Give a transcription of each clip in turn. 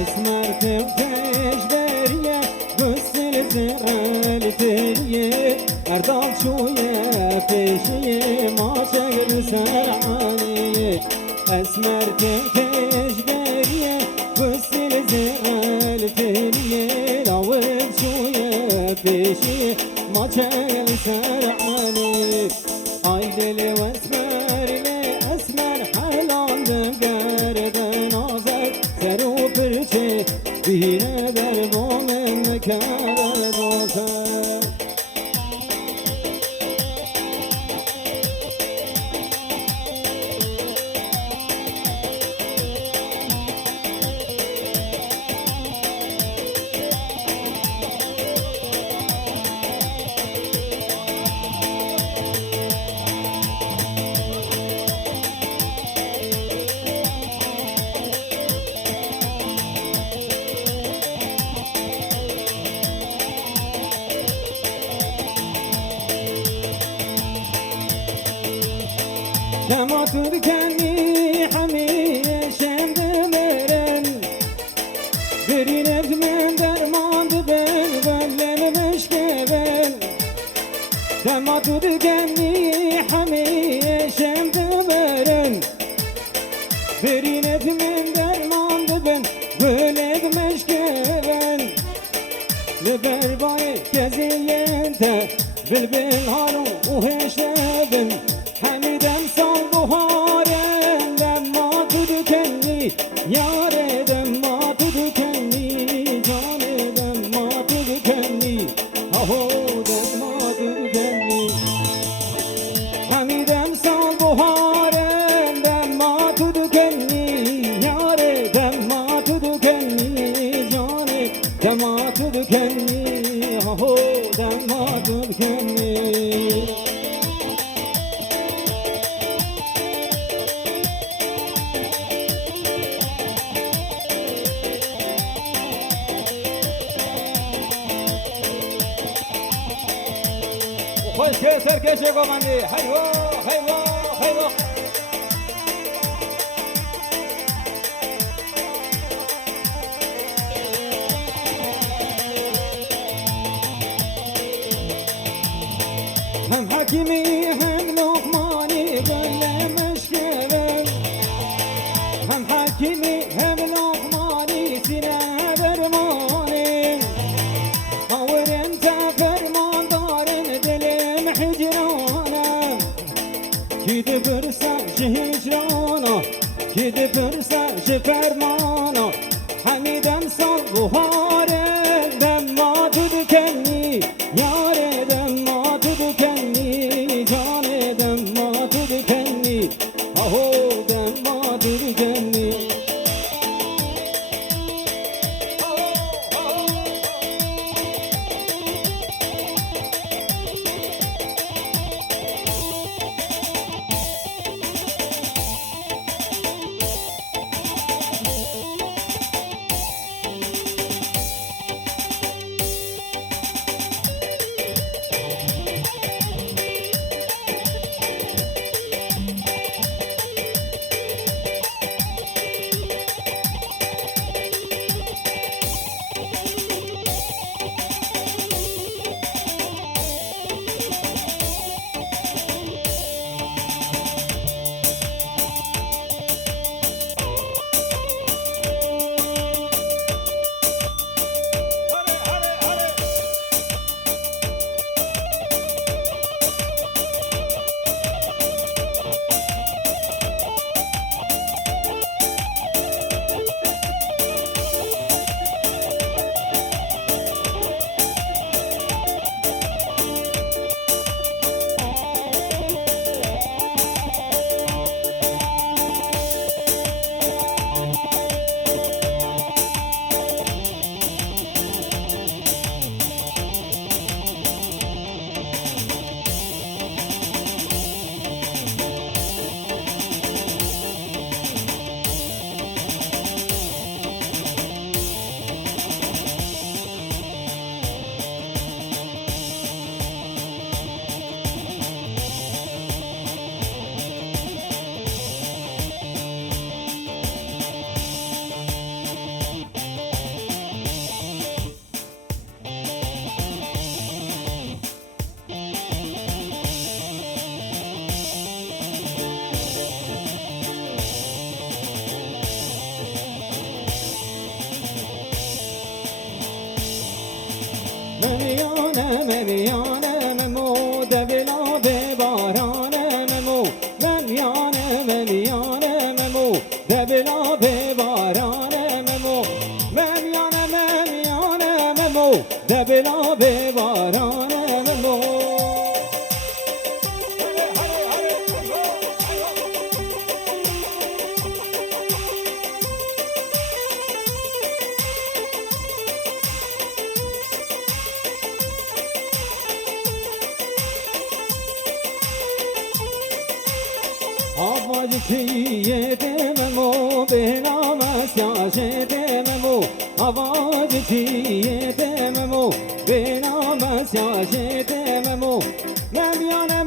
اسمرتم تشبریه گسل زغلتیه اردال شویه پیشیه ما چگل سرعانیه اسمرتم تشبریه گسل زغلتیه لاول شویه پیشیه ما چگل سرعانیه آی دل و اسمرله اسمر حلاندم گردن آزد سر و پرچه بینه در بام مکرر باسد لما تذكرني حميشم دمرن برينت من درمان دبن بلن مشكبن لما تذكرني حميشم دمرن برينت من درمان دبن بلن مشكبن لبرباي كزينته بالبنهار وهشتبن حمیدم سال بهارم دم ما تو دکنی یاره دم ما تو دکنی جانه دم ما تو دکنی آهو دم ما تو دکنی حمیدم سال بهارم دم ما تو دکنی یاره دم ما تو دکنی جانه دم ما تو دکنی آهو دم ما تو دکنی خوش که سرکشه گمندی حیوا حیوا حیوا هم حکیمی هم لقمانی گل مشکل هم حکیمی هم لقمانی سینه درمانی باورن تا فرمان دارن دلم حجرانم كده برسم شهجرانا كده برسم شفرمانا حمیدم سال بهاره دم ما تو دکنی یاره دم ما تو دکنی جانه دم ما تو دکنی آهو دم ما تو دکنی میانم مو دبلا به بارانم مو میانم مو دبلا به بارانم مو میانم مو دبلا به بارانم مو آواز چیه دممو به نام سیاش دممو آواز چیه دممو به نام سیاش دممو میانم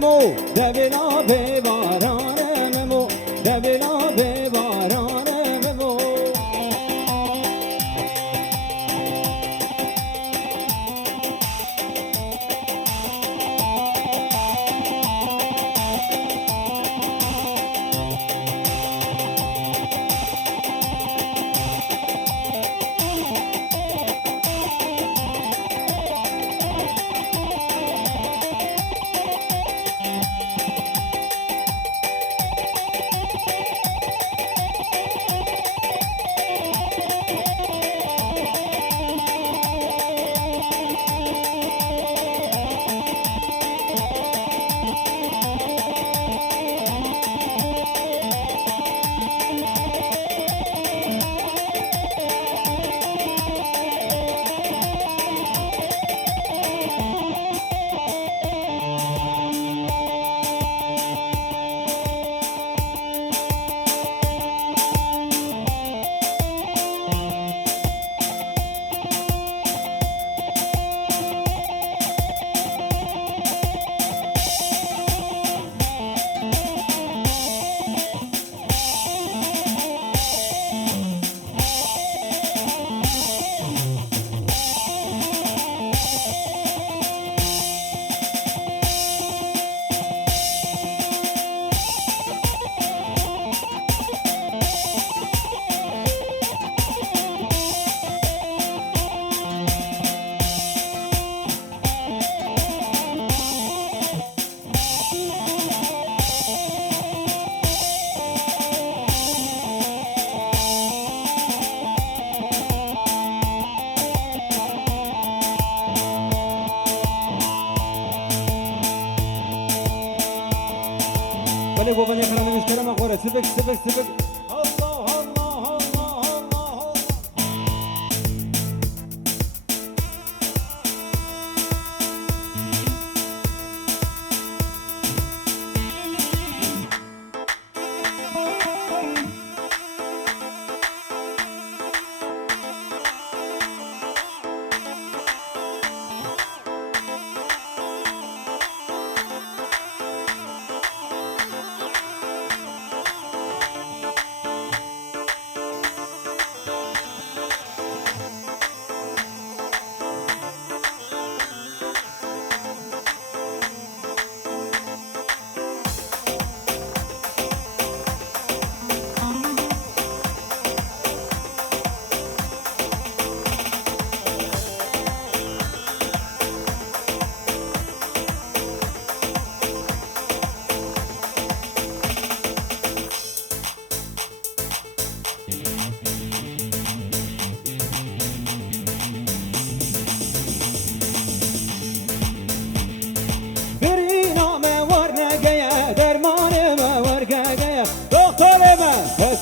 مو دبلا به بارانم مو دبلا به بارانم مو ولی بابا نخرم نمیشکرم اقواره سبک الله الله الله الله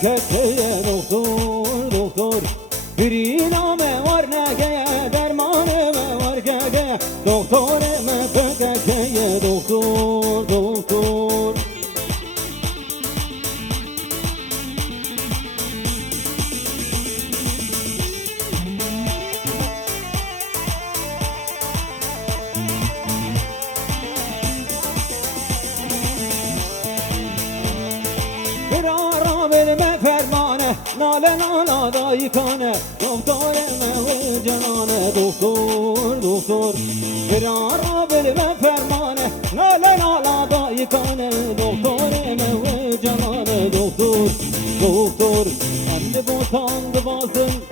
کته دکتر بری نامه ورنگه درمان ورگه دکتر مفکه دکتر ناله نالا دایی کنه دکتر مو جانانه دکتر برارا بل فرمانه ناله نالا دایی کنه دکتر مو جانانه دکتر اند بوتان بازم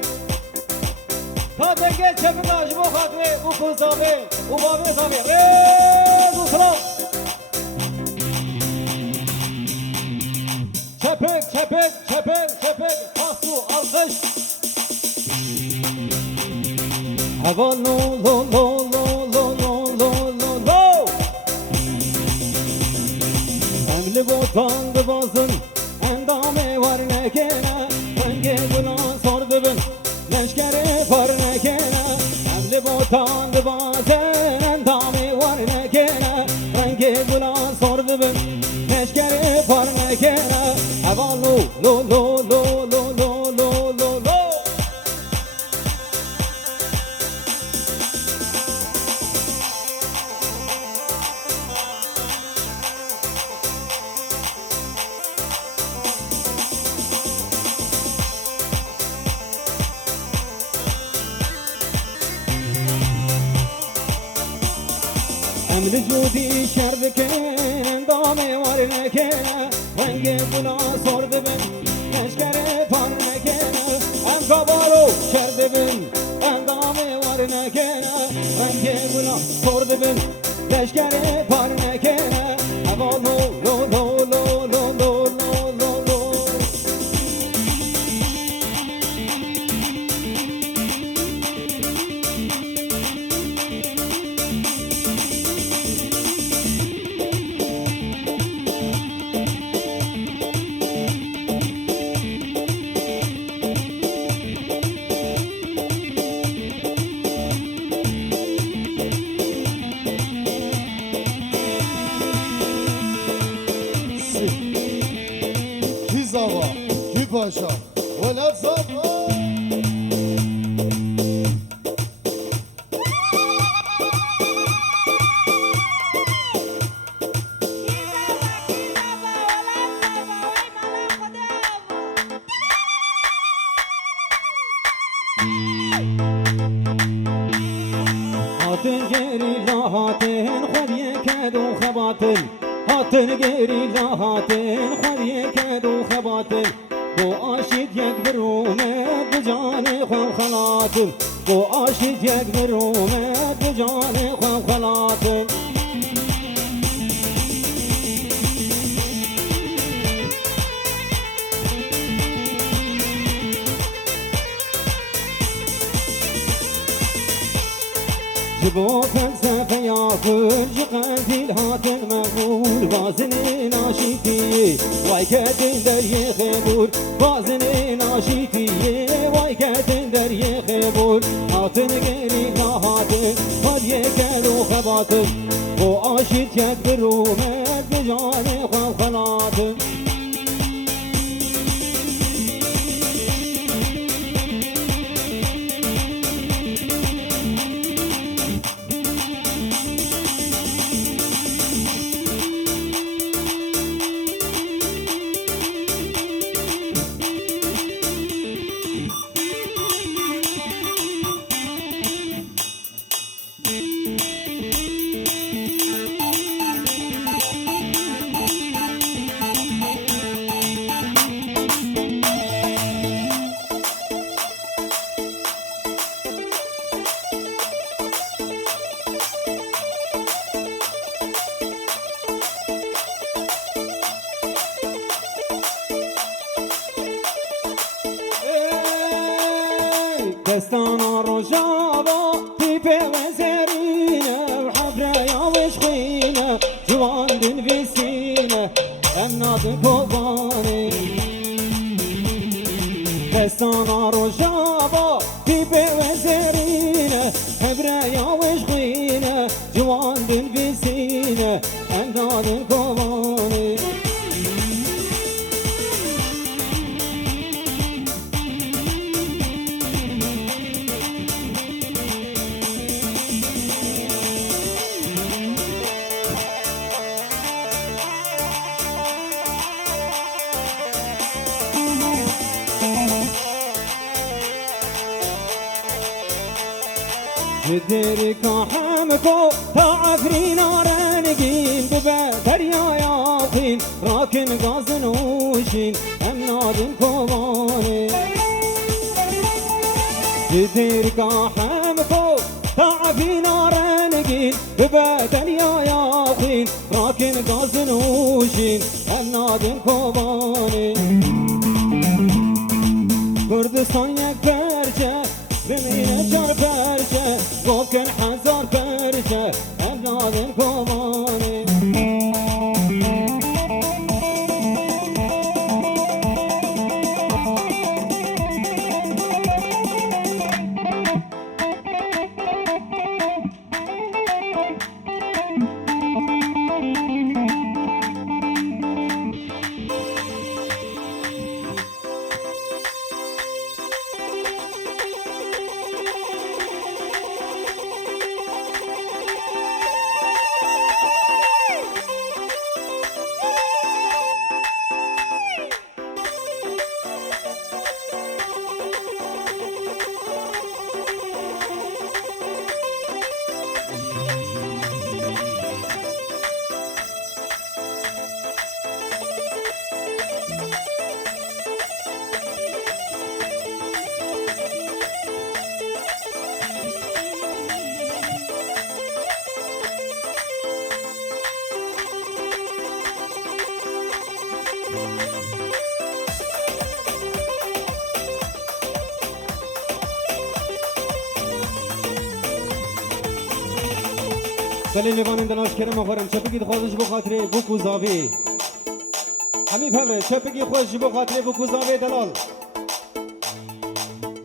تا با دنگه چه بگاش بو خاطره بو کنسابه بو بابه سابه بو سلام çepek çepek çepek çepek pasu alkış hava lo lo lo lo lo lo lo lo lo emli botan bazın endame var ne kene renge bulan sordu bin leşkere var ne kene emli botan bazın endame var ne kene renge bulan sordu bin leşkere var ne kene hava lo lo lo lo lo lo lo lo lo emri judi şerdeken endame var ne kene renge buna sordu ben leşkere par ne kene em kabaro şerde ben endame var ne kene renge buna sordu ben leşkere par ne kene hava lo lo lo lo lo lo lo lo lo Kizava, Küpaşa, Velat Zava. هاتن گری لا هاتن خودی کدو خباتن هاتن گری لا هاتن خودی کدو خباتن بو آشید یک برومد بجان خوام خلاتن بو آشید یک برومد بجان خوام خلاتن جبو فلسفه یا فرج قتیل هاتن مغول بازن ناشیتی وای کتن دریه خبور بازن ناشیتی وای کتن دریه خبور هاتن گری لا هاتن خود یک رو خباتن و آشید یک برومد بجان خواه خلاتن دستانا رجابا تیپه و زرینه و حفره یا وشخینه جوان دن ویسینه امنات کوبانه دستانا رجابا تیپه و زرینه حفره یا وشخینه جوان دن ویسینه امنات کوبانه جدر كحمكو تعفرين رنقين ببا دريا ياقين راكن غازن وشين امناد كوباني تركاحم فوق تعفي نار نقين ببدن يا ياخين راكن قاز نوشين النادم كوباني كردستان يك برجه بمينه چار برجه گفکن هزار برجه النادم كوباني ولی لیوان دلاش کرم آخرم چه بگید خودش بخاطره بو کوزاوی همین پبره چه بگید خودش بخاطره بو کوزاوی دلال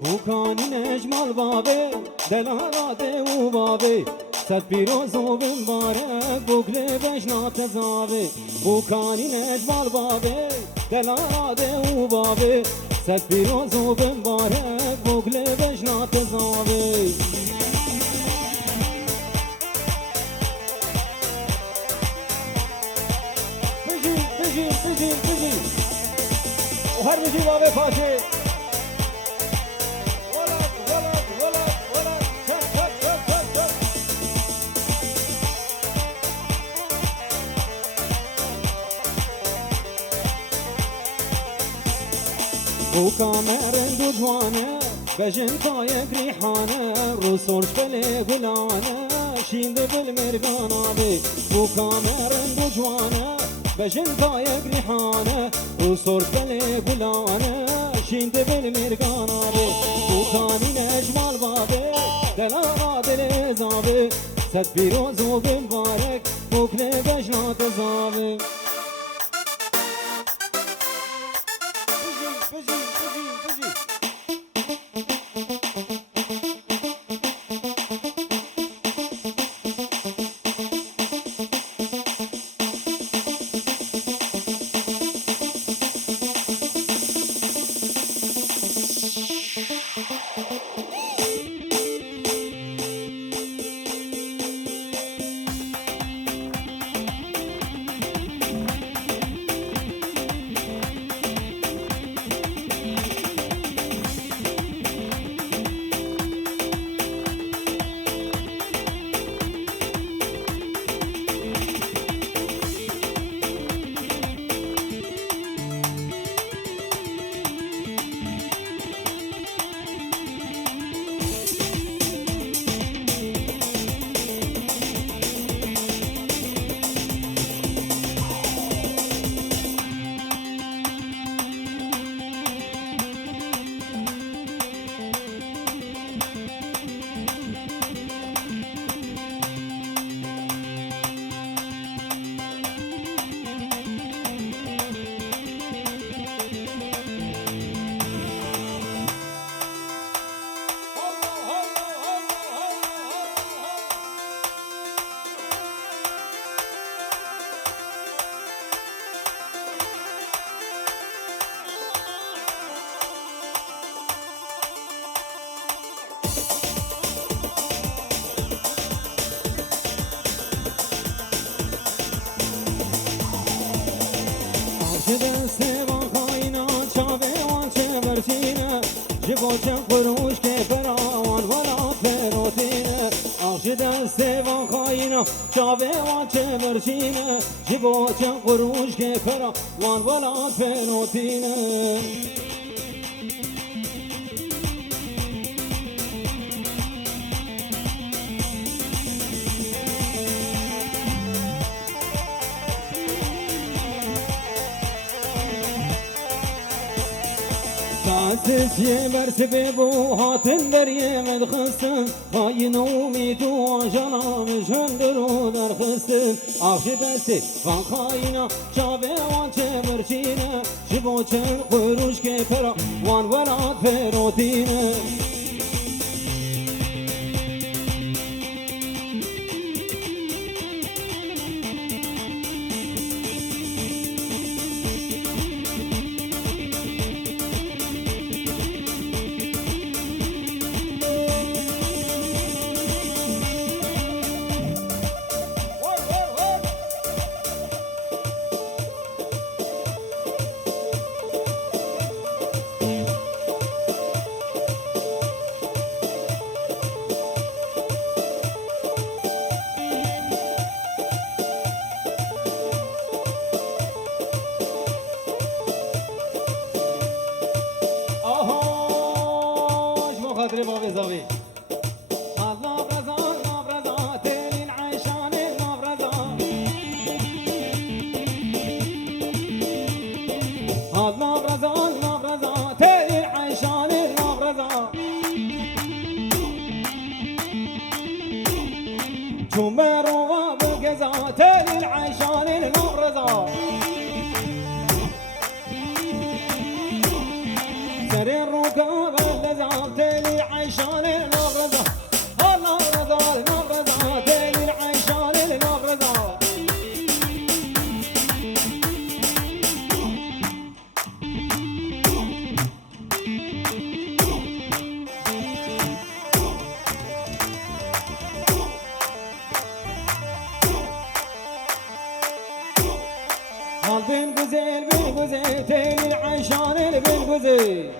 بوکانی نجمال بابه دلال آده و بابه صد پیروز و بمبارک بکل بشنات زاوه بوکانی نجمال بابه دلال آده و بابه صد پیروز و بمبارک بکل بشنات زاوه بجی و هر بجی بابه پاشه ولد چپ بو کامرن دو جوانه بجن تایک ریحانه رو سرش بله گلانه شینده بالمرگانه بو کامرن دو جوانه بجن تایک ریحانه رو سرش بله گلانه شینده بالمرگانه بو کانی نجمال بابه دلاغا دل زابه صد پیروز و بمبارک بکل بجنات زابه دسته با کائنات چاوه وان چه برسینه جبا چه خروش که فراوان ولا فروتینه آخش دسته با کائنات چاوه وان چه برسینه جبا چه خروش که فراوان ولا فروتینه سيسي برسبي بو هاتن دريه مدخستن خاين امید و آجانا مجهندرو درخستن آفشی بستی فان خاينا شابه وان چه برچینه شبو چن قروش که پرا وان ورات فروتینه خاطر بابي زاوي الله برزا الله برزا تلين عيشان الله برزا الله برزا الله برزا تلين عيشان الله برزا جمروا بالجزا تلين عيشان الله برزا سري الركاب اللذا تلي عيشان المغرزة المغرزة المغرزة تلي عيشان المغرزة بن غزيل بن غزيل تلي عيشان بن غزيل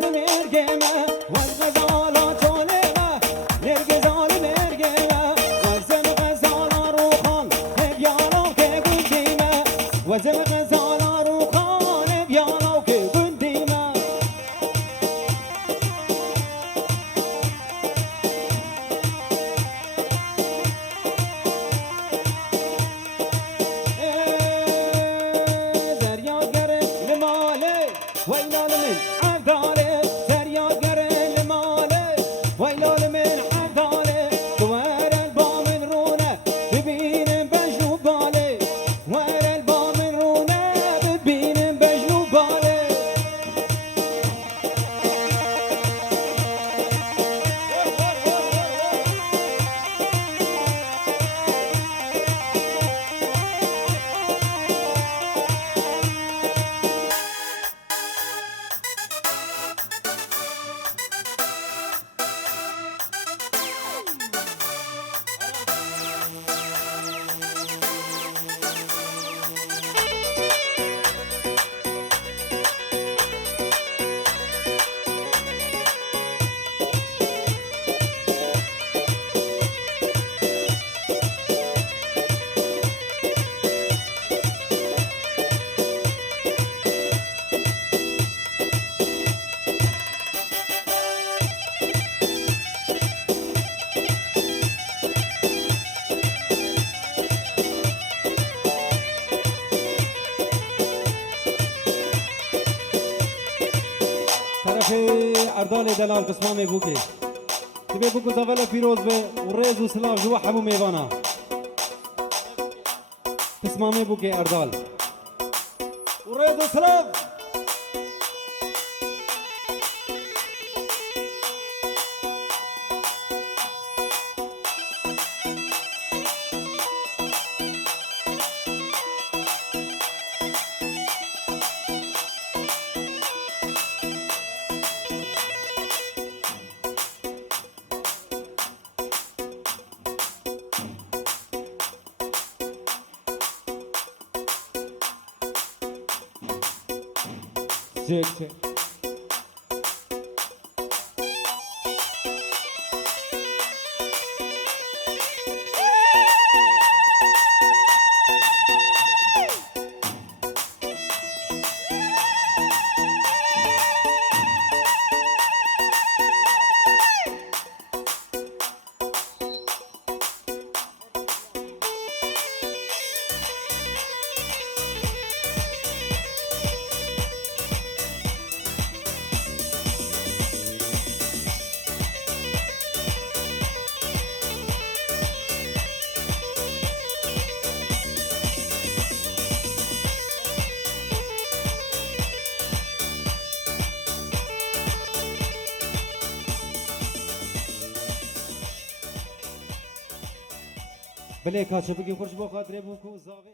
ظالم ارگمه وزن غزالا چالمه نرگ ظالم ارگمه وزن غزالا روخان هبیانا که گندیمه وزن غزالا روخان هبیانا که گندیمه زریادگر لماله ویلال من عبداله زریادگر لماله ویلال من عبداله دوار البا من رونه ببینم بجنو باله وار البا من رونه ببینم بجنو باله طرف اردال دلال قسمه بوكي تبي بوكو زاولا فيروز به وريز وسلاف جوا حبو ميوانا قسمه بوكي اردال وريز وسلاف چک چک بله کاچه بگی خوش با خاطره بوکو زاوی